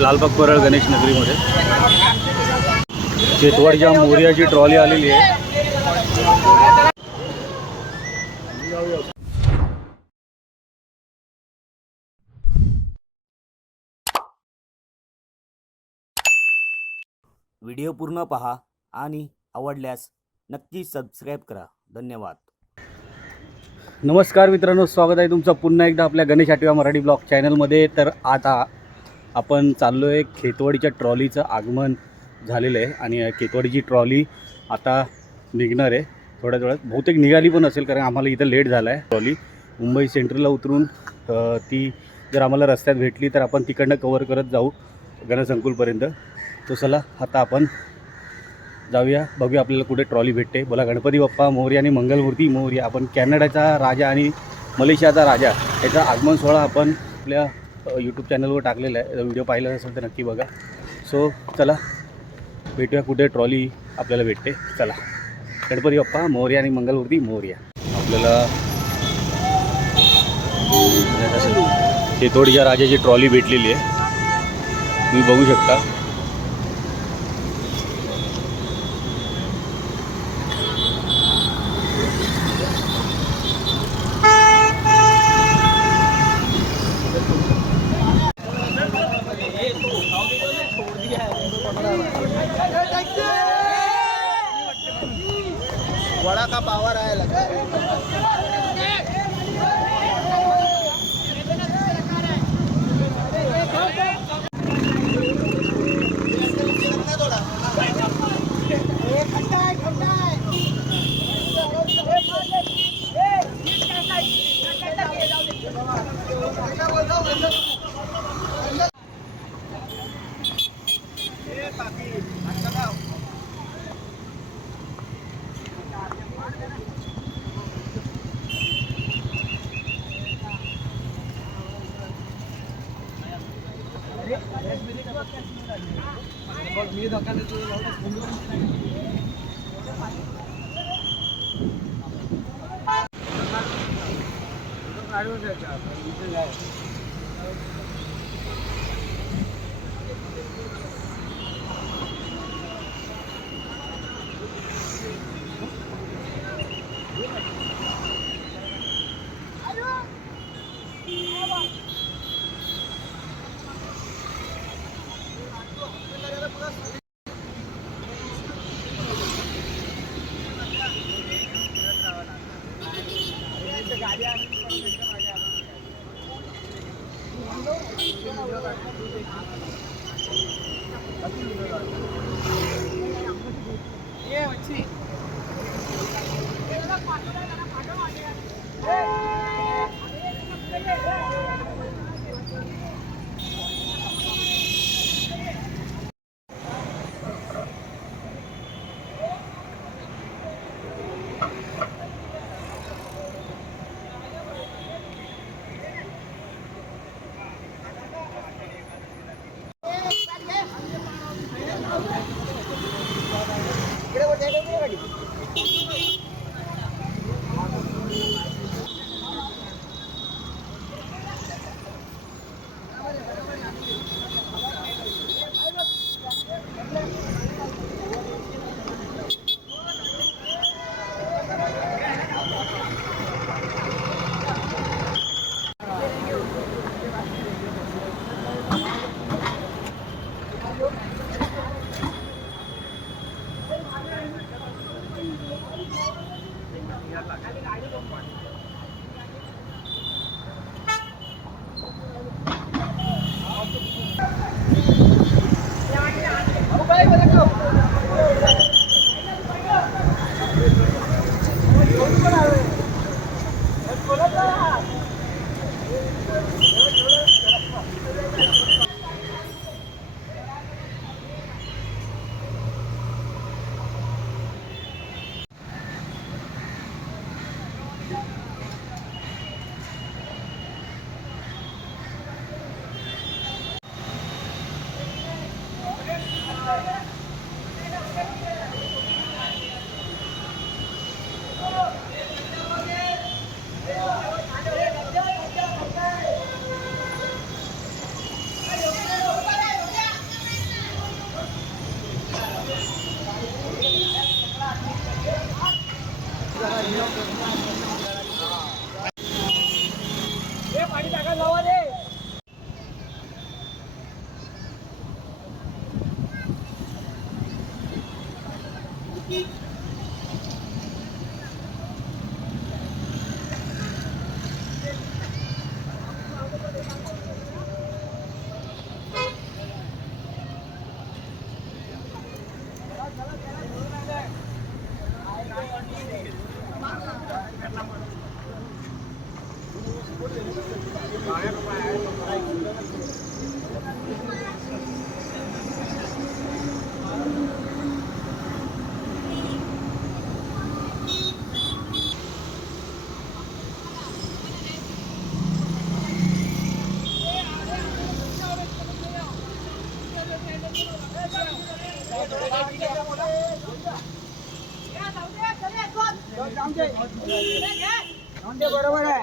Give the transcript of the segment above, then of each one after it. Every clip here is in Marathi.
लालबाग परळ गणेश नगरीमध्ये चेतवाडच्या मोर्याची ट्रॉली आलेली आहे। व्हिडिओ पूर्ण पहा आणि आवडल्यास नक्की सबस्क्राईब करा। धन्यवाद। नमस्कार मित्रांनो, स्वागत आहे तुमचं पुन्हा एकदा आपल्या गणेश आठव्या मराठी ब्लॉग चॅनलमध्ये। तर आता आपण चाललो आहे खेतवाडीच्या ट्रॉलीचं आगमन झालेलं आहे आणि खेतवाडीची ट्रॉली आता निघणार आहे थोड्या वेळात। बहुतेक निघाली पण असेल कारण आम्हाला इथं लेट झाला आहे। ट्रॉली मुंबई सेंट्रलला उतरून ती जर आम्हाला रस्त्यात भेटली तर आपण तिकडनं कवर करत जाऊ गणसंकुलपर्यंत। तो चला आता आपण जाऊया, बघूया आपल्याला कुठे ट्रॉली भेटते। बोला गणपती बाप्पा मोरया आणि मंगलमूर्ती मोरया। आपण कॅनडाचा राजा आणि मलेशियाचा राजा याचा आगमन सोहळा आपण आपल्या यूट्यूब चॅनलवर टाकलेला आहे। व्हिडिओ पाहिला असेल तर नक्की बघा। सो चला भेटूया कुठे ट्रॉली आपल्याला भेटते। चला, गणपती बाप्पा मोरया आणि मंगलमूर्ती मोरया। आपल्याला खेतवाडीच्या राजाची ट्रॉली भेटलेली आहे, तुम्ही बघू शकता। बड़ा का पावर आया लगता है। बरोबर आहे.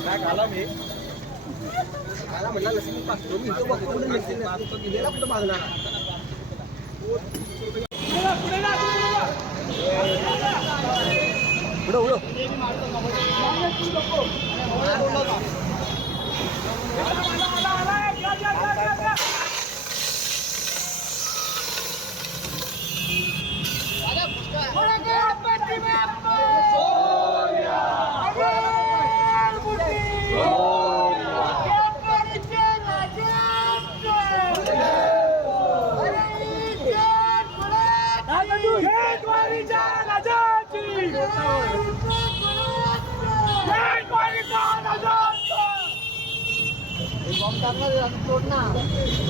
काय घाला मी मला म्हणला नसेल मी पाचतो मी इथं बघतो कुठे नसेल पाचतो गेलेला कुठं मागणार उडो उडो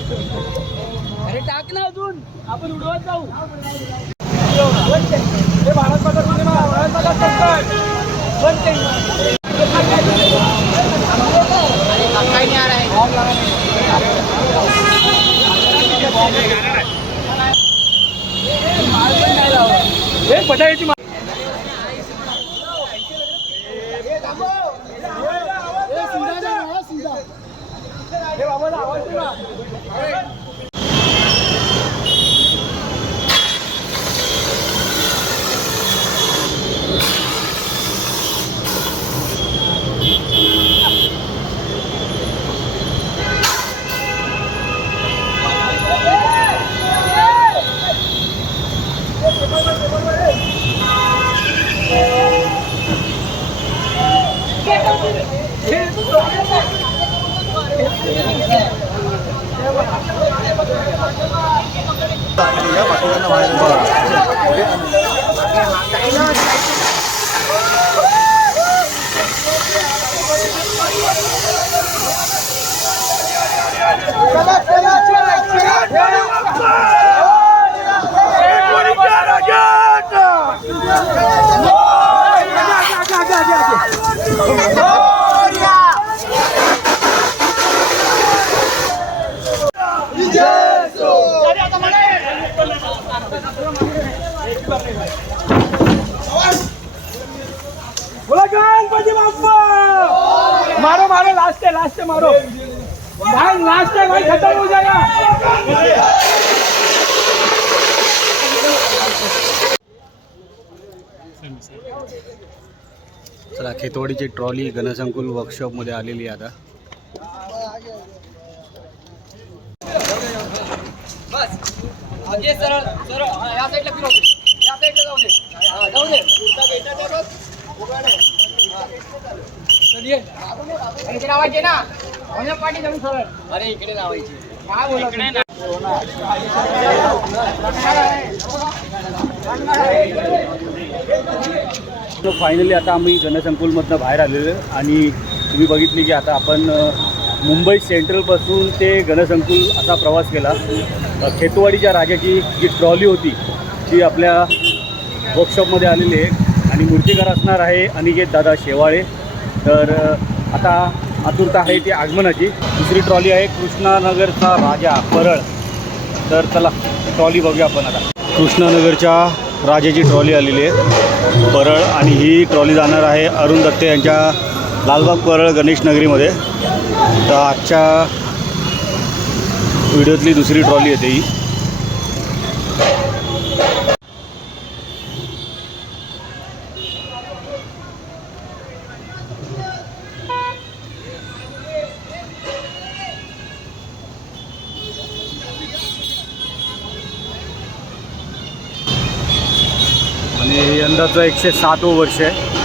अरे टाक ना अजून आपण उडवत जाऊ भारत काय नाही आ रहा पटायची मारो मारो लास्ट है मारो भाई लास्ट है भाई खत्म हो जाएगा चला खेतवाडीची ट्रॉली गणसंकुल वर्कशॉप मध्ये आलेली आहे आता बस आगे सरळ सरळ या साईडला फिरवते या साईडला जाऊ दे जाऊ दे पुढचा बेटा त्या बघ उघड आहे चलिए इकडे लावायचे ना कोणत्या पाठी जाऊन सरळ अरे इकडे लावायची काय बोलत नाही ना तो फायनली आता आम्ही गणसंकुलमधनं बाहेर आलेलो आणि तुम्ही बघितली की आता आपण मुंबई सेंट्रलपासून ते गणसंकुल असा प्रवास केला खेतवाडीच्या राजाची जी ट्रॉली होती ती आपल्या वर्कशॉपमध्ये आलेली आहे आणि मूर्तिकार असणार आहे अनिकेत दादा शेवाळे तर आता आतुरता आहे ती आगमनाची दुसरी ट्रॉली आहे कृष्णानगरचा राजा परळ तर चला ट्रॉली बघूया आपण आता कृष्णानगरच्या राजाची ट्रॉली आलेली आहे परळ आणि ही ट्रॉली जाणार आहे अरुण दत्ते यांच्या लालबाग परळ गणेश नगरीमध्ये तर आजच्या व्हिडिओतली दुसरी ट्रॉली येते ही आणि यंदाचं 107वं वर्ष आहे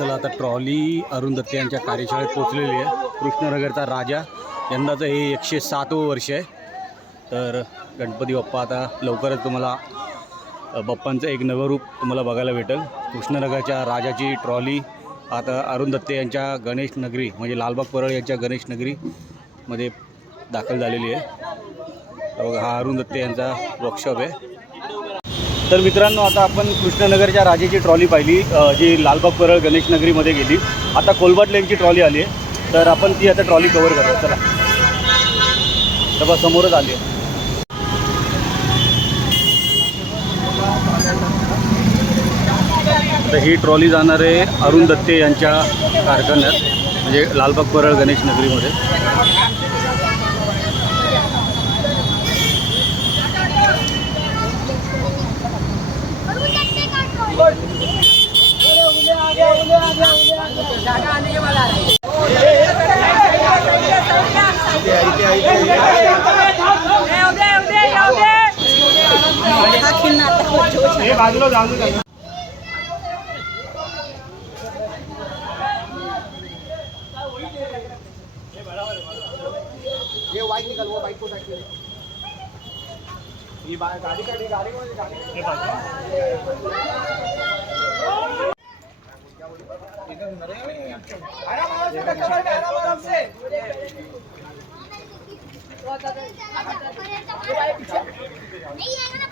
चला आता ट्रॉली अरुण दत्ते यांच्या कार्यशाळेत पोचलेली आहे. कृष्णनगरचा राजा, यंदाचं हे 107वं वर्ष आहे. तर गणपती बाप्पा आता लवकरच तुम्हाला बाप्पांचं एक नवं रूप तुम्हाला बघायला भेटेल. कृष्णनगरच्या राजाची ट्रॉली आता अरुण दत्ते यांच्या गणेश नगरी म्हणजे लालबाग परळ यांच्या गणेश नगरीमध्ये दाखल झालेली आहे. बघा, हा अरुण दत्ते यांचा वर्कशॉप आहे. तर मित्रांनो, आता आपण कृष्णनगरच्या राजाची ट्रॉली पाहिली जी लालबाग परळ गणेश नगरीमध्ये गेली. आता कोलबाट लेनची ट्रॉली आली आहे, तर आपण ती आता ट्रॉली कव्हर करूया. चला, तर बघा समोरच आली आहे. तर ही ट्रॉली जाणार आहे अरुण दत्ते यांच्या कारखान्यात म्हणजे लालबाग परळ गणेश नगरीमध्ये. ये वाइट निकल, वो बाइक को साइड पे ये गाड़ी आराम से नहीं आएगा ना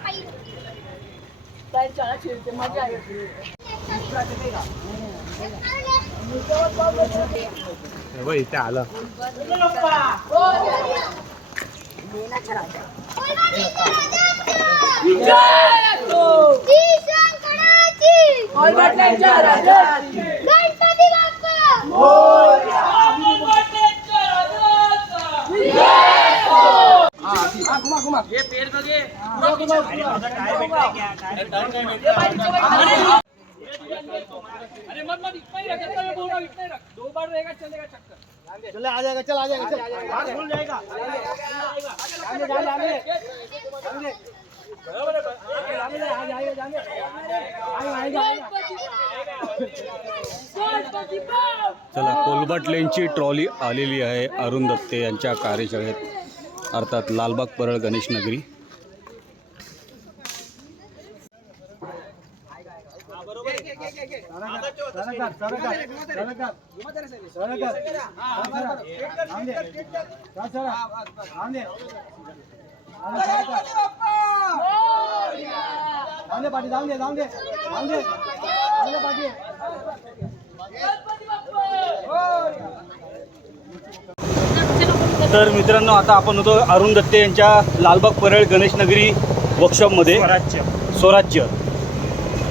पाई चला छिलते मजा आएगी. इथे आलं. घुमा ये पेड़ बगे अरे मत इतना ही रख, इतना ही बोल रहा हूं, इतना ही रख. 2 बार रहेगा चलेगा चक्कर. चले आ जाएगा, चल आ जाएगा, चल बाहर खुल जाएगा. चला, कोलबाट लेनची ट्रॉली आलेली आहे अरुण दत्ते यांच्या कार्यशाळेत, अर्थात लालबाग परळ गणेश नगरी. पाठी जाऊन दे पाठी. तर मित्रांनो, आता आपण होतो अरुण दत्ते यांच्या लालबाग परळ गणेश नगरी वर्कशॉपमध्ये. स्वराज्य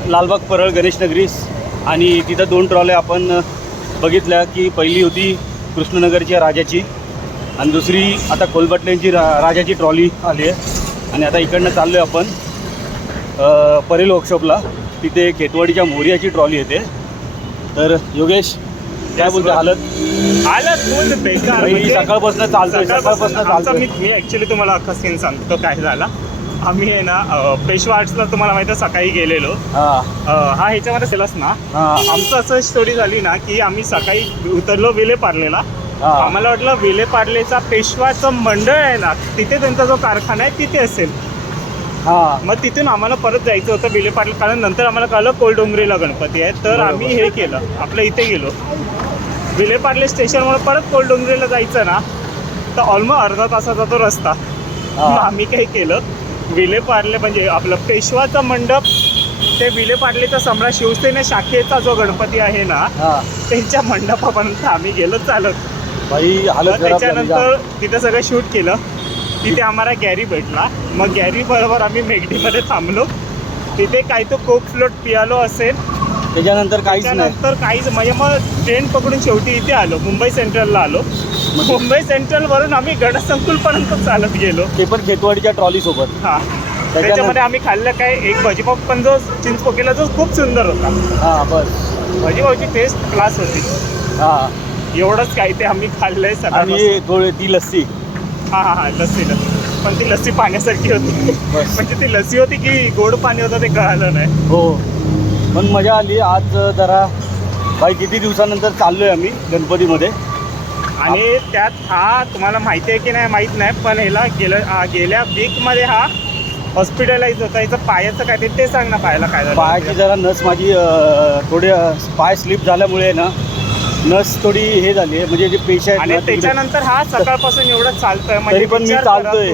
लालबाग परळ गणेश नगरी. आणि तिथं 2 ट्रॉल्या आपण बघितल्या की पहिली होती कृष्णनगरच्या राजाची आणि दुसरी आता कोलबाट लेनची राजाची ट्रॉली आली आहे. आणि आता इकडनं चाललो आहे आपण परेल वर्कशॉपला. तिथे केतवाडीच्या मोर्याची ट्रॉली येते. तर योगेश, काय बोलतो? हालत फुल बेकार. म्हणजे सकाळपासून चालतोय. मी ॲक्च्युली तुम्हाला अख्खा सीन सांगतो काय झाला. आम्ही आहे ना पेशवा आर्ट्सला तुम्हाला माहिती आहे सकाळी गेलेलो. हा ह्याच्यामध्ये सेलस ना. आमचं असं स्टोरी झाली ना की आम्ही सकाळी उतरलो विलेपार्लेला. आम्हाला वाटलं विलेपार्लेचा पेशवाचं मंडळ आहे ना तिथे त्यांचा जो कारखाना आहे तिथे असेल. मग तिथून आम्हाला परत जायचं होतं विलेपार्ले, कारण नंतर आम्हाला कळलं कोलडोंगरीला गणपती आहे. तर आम्ही हे केलं, आपल्या इथे गेलो विलेपार्ले स्टेशनवर. परत कोलडोंगरीला जायचं ना तर ऑलमोस्ट अर्धा तासाचा तो रस्ता. मग आम्ही काय केलं, विलेपार्ले म्हणजे आपलं पेशवाचं मंडप ते विलेपार्लेचा सम्राट शिवसेना शाखेचा जो गणपती आहे ना त्यांच्या मंडपापर्यंत आम्ही गेलो चालत. त्याच्यानंतर तिथे सगळं शूट केलं. तिथे आम्हाला गॅरी भेटला. मग गॅरी बरोबर आम्ही मेघडीमध्ये थांबलो. तिथे काही तो कोक फ्लोट पियालो असेल. त्याच्यानंतर काहीच म्हणजे मग ट्रेन पकडून शेवटी इथे आलो, मुंबई सेंट्रलला आलो. मुंबई सेंट्रलवरून आम्ही गणसंकुलपर्यंत चालत गेलो, ते पण खेतवाडीच्या ट्रॉली सोबत. त्याच्यामध्ये आम्ही खाल्लं काय, एक भजीपाव पण जो चिंचपोकेला जो खूप सुंदर होता. बस भजीपावची टेस्ट क्लास होती. एवढंच काय ते आम्ही खाल्लंय आणि थोडी ती लस्सी. हा लस्सी. पण ती लस्सी पाण्यासारखी होती. म्हणजे ती लस्सी होती की गोड पाणी होतं ते कळालं नाही. हो, पण मजा आली. आज जरा भाई किती दिवसानंतर चाललोय आम्ही गणपतीमध्ये. आणि त्यात हा तुम्हाला माहिती आहे की नाही माहीत नाही, पण ह्याला गेल्या वीकमध्ये हा हॉस्पिटलाइज होता. याचं पायाचं काय ते सांग ना, पायाला काय झालं? पायाची जरा नस माझी थोडी पाय स्लिप झाल्यामुळे ना नस थोडी हे झाली आहे, म्हणजे जे पेशा आहेत आणि ना, तिकडे- त्याच्यानंतर हा सकाळपासून एवढं चालतोय. तरी पण मी विचार करा चालतोय.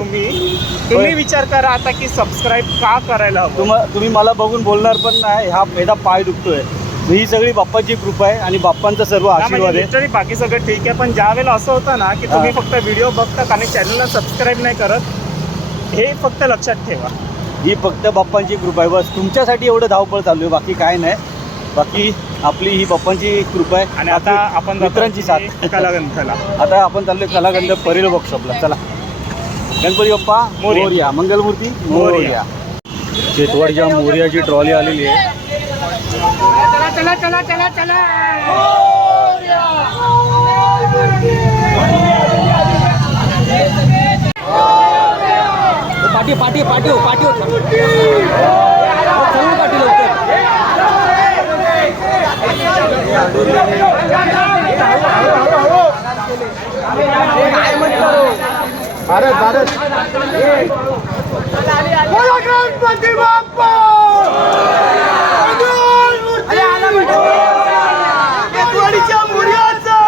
तुम्ही विचार करा आता की सबस्क्राईब का करायला हवं. तुम्ही मला बघून बोलणार पण नाही, ह्याचा पाय दुखतोय. ही सगळी बाप्पाची कृपा आहे आणि बाप्पांचा सर्व आशीर्वाद आहे. लिटरली बाकी सगळं ठीक आहे, पण ज्या वेळेला असं होतं ना की तुम्ही फक्त व्हिडिओ बघता आणि चॅनलला सबस्क्राईब नाही करत, हे फक्त लक्षात ठेवा. ही फक्त बाप्पांची कृपा आहे, बस तुमच्यासाठी एवढं धावपळ चालू आहे, बाकी काय नाही. बाकी आपली ही बाप्पांची कृपा आहे. आणि आता आपण मित्रांची साथ. कलागंधाला आता आपण चाललोय कलागंध परेल वर्कशॉपला. चला, गणपती बाप्पा मोरया. मोरया, मंगलमूर्ती मोरया. मोरया. खेतवाडीच्या मोरयाची ट्रॉली आलेली आहे. चला चला चला चला. पाठी पाठी पाठी हो पाठी हो पाठी लवकर. भारत भारत गणपती बाप्पा खेतवाडीच्या मोरयाचा.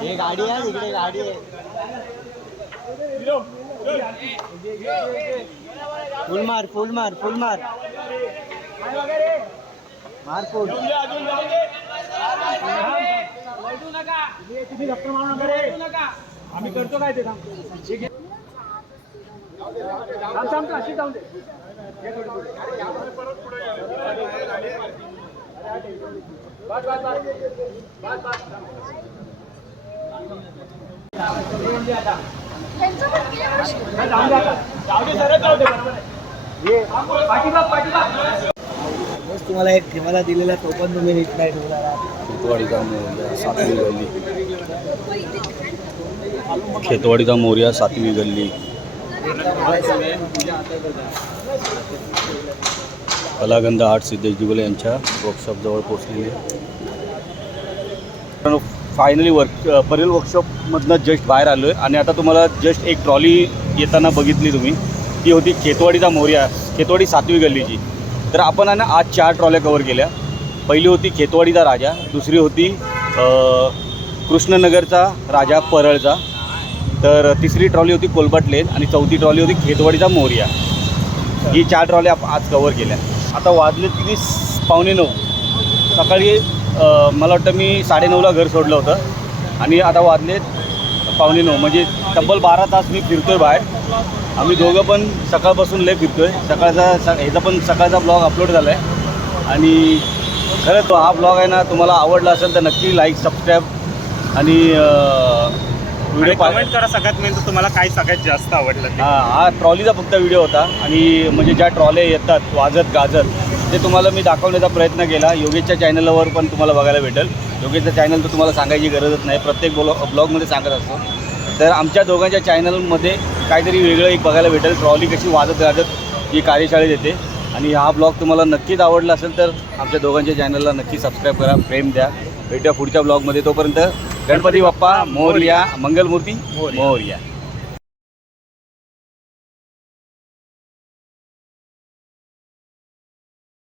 हे गाडी आहे, इकडे गाडी आहे. फुल मार फुल मार फुल मार मार फुल. आम्ही करतो काय ते तुम्हाला एक ठेवायला दिलेला तो पण तुम्ही नीट नाही ठेवला. खेतवाडीचा मोरया 7वी गल्ली. खेतवाडीचा मोरया 7वी गल्ली. कलागंध आर्ट सिद्धेश दिगोले यांच्या वर्कशॉपजवळ पोचलेली आहे. फायनली परेल वर्कशॉपमधनं जस्ट बाहेर आलो आहे आणि आता तुम्हाला जस्ट एक ट्रॉली येताना बघितली तुम्ही, ती होती खेतवाडीचा मोरया, खेतवाडी 7वी गल्लीची. तर आपण आहे ना आज 4 ट्रॉल्या कवर केल्या. पहिली होती खेतवाडीचा राजा, दुसरी होती कृष्णनगरचा राजा परळचा, तर तिसरी ट्रॉली होती कोलबट लेन आणि चौथी ट्रॉली होती खेतवाडीचा मोरया. ही 4 ट्रॉल्या आज कवर केल्या. आता वाजले किती 8:45. सकाळी मला वाटतं मी 9:30ला घर सोडलं होतं आणि आता वाजलेत 8:45, म्हणजे तब्बल 12 तास मी फिरतो आहे बाहेर. आम्ही दोघं पण सकाळपासून लय फिरतो आहे. ह्याचा पण सकाळचा ब्लॉग अपलोड झाला आहे आणि खरंच हा ब्लॉग आहे ना, तुम्हाला आवडला असेल तर नक्की लाईक सबस्क्राईब आणि व्हिडिओ कमेंट करा. सगळ्यात मेन तर तुम्हाला काय सगळ्यात जास्त आवडलं ते. हा ट्रॉलीचा फक्त व्हिडिओ होता आणि म्हणजे ज्या ट्रॉल्या येतात वाजत गाजत ते तुम्हाला मी दाखवण्याचा प्रयत्न केला. योगेशच्या चॅनलवर पण तुम्हाला बघायला भेटेल. योगेशचं चॅनल तर तुम्हाला सांगायची गरजच नाही, प्रत्येक ब्लॉगमध्ये सांगत असतो. तर आमच्या दोघांच्या चॅनलमध्ये काहीतरी वेगळं एक बघायला भेटेल, ट्रॉली कशी वाजत गाजत ही कार्यशाळेत येते. आणि हा ब्लॉग तुम्हाला नक्कीच आवडला असेल तर आमच्या दोघांच्या चॅनलला नक्की सबस्क्राईब करा, प्रेम द्या. भेटूया पुढच्या ब्लॉगमध्ये. तोपर्यंत गणपती बाप्पा मोरया, मंगलमूर्ती मोरया.